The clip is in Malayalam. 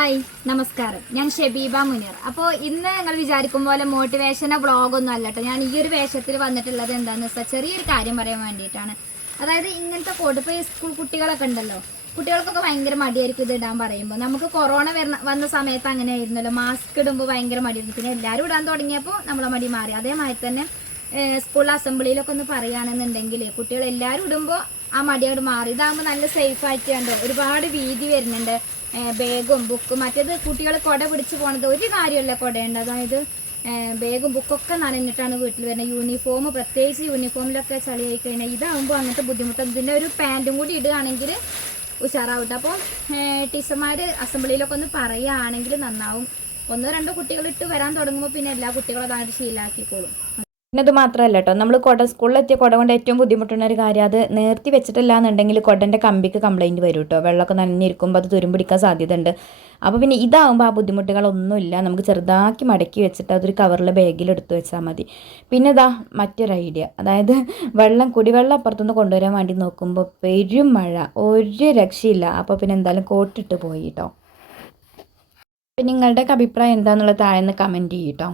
ഹായ് നമസ്കാരം. ഞാൻ ഷെബീബ മുനീർ. അപ്പോൾ ഇന്ന് നിങ്ങൾ വിചാരിക്കും പോലെ മോട്ടിവേഷനോ വ്ളോഗൊന്നും അല്ല കേട്ടോ ഞാൻ ഈ ഒരു വേഷത്തിൽ വന്നിട്ടുള്ളത് എന്താണെന്ന് വെച്ചാൽ ചെറിയൊരു കാര്യം പറയാൻ വേണ്ടിയിട്ടാണ്. അതായത് ഇങ്ങനത്തെ കൊടുപ്പ് സ്കൂൾ കുട്ടികളൊക്കെ ഉണ്ടല്ലോ. കുട്ടികൾക്കൊക്കെ ഭയങ്കര മടിയായിരിക്കും ഇത് ഇടാൻ പറയുമ്പോൾ നമുക്ക് കൊറോണ വരുന്ന വന്ന സമയത്ത് അങ്ങനെ ആയിരുന്നല്ലോ. മാസ്ക് ഇടുമ്പോൾ ഭയങ്കര മടിയായിരുന്നു. പിന്നെ എല്ലാവരും ഇടാൻ തുടങ്ങിയപ്പോൾ നമ്മളെ മടി മാറി. അതേമാതിരി തന്നെ സ്കൂൾ അസംബ്ലിയിലൊക്കെ ഒന്ന് പറയുകയാണെന്നുണ്ടെങ്കിൽ കുട്ടികൾ എല്ലാവരും ഇടുമ്പോൾ ആ മടിയോട് മാറി. ഇതാകുമ്പോൾ നല്ല സേഫ് ആയിട്ട് കണ്ടോ? ഒരുപാട് വീതി വരുന്നുണ്ട്. ബാഗും ബുക്കും. മറ്റേത് കുട്ടികൾ കുട പിടിച്ച് പോണത് ഒരു കാര്യമല്ല കുടയുണ്ട് അതായത് ബാഗും ബുക്കൊക്കെ നനഞ്ഞിട്ടാണ് വീട്ടിൽ വരുന്നത് യൂണിഫോം പ്രത്യേകിച്ച് യൂണിഫോമിലൊക്കെ ചളിയായി കഴിഞ്ഞാൽ ഇതാകുമ്പോൾ അങ്ങനത്തെ ബുദ്ധിമുട്ടൊന്നും ഇതിന്റെ ഒരു പാന്റും കൂടി ഇടുകയാണെങ്കിൽ ഉഷാറാവട്ടെ. അപ്പോൾ ടീച്ചർമാർ അസംബ്ലിയിലൊക്കെ ഒന്ന് പറയുകയാണെങ്കിൽ നന്നാവും. ഒന്നോ രണ്ടോ കുട്ടികൾ ഇട്ട് വരാൻ തുടങ്ങുമ്പോൾ പിന്നെ എല്ലാ കുട്ടികളും അതായത് ശീലാക്കിക്കോളും. പിന്നെ അത് മാത്രമല്ല കേട്ടോ നമ്മൾ കുട സ്കൂളിലെത്തിയ കുട കൊണ്ട് ഏറ്റവും ബുദ്ധിമുട്ടുള്ള ഒരു കാര്യം അത് നേർത്തി വെച്ചിട്ടില്ല എന്നുണ്ടെങ്കിൽ കുടന്റെ കമ്പിക്ക് കംപ്ലൈന്റ് വരും കേട്ടോ വെള്ളമൊക്കെ നനഞ്ഞിരിക്കുമ്പോൾ അത് തുരുമ്പിടിക്കാൻ സാധ്യതയുണ്ട്. അപ്പോൾ പിന്നെ ഇതാകുമ്പോൾ ആ ബുദ്ധിമുട്ടുകളൊന്നുമില്ല. നമുക്ക് ചെറുതാക്കി മടക്കി വെച്ചിട്ട് അതൊരു കവറിൽ ബാഗിൽ എടുത്തു വെച്ചാൽ മതി. പിന്നെ ഇതാ മറ്റൊരു ഐഡിയ അതായത് വെള്ളം കുടിവെള്ളം അപ്പുറത്തുനിന്ന് കൊണ്ടുവരാൻ വേണ്ടി നോക്കുമ്പോൾ പെരും മഴ. ഒരു രക്ഷയില്ല. അപ്പോൾ പിന്നെ എന്തായാലും കോട്ടിട്ട് പോയി കേട്ടോ നിങ്ങളുടെയൊക്കെ അഭിപ്രായം എന്താണെന്നുള്ളത് താഴെ നിന്ന് കമന്റ് ചെയ്യും കേട്ടോ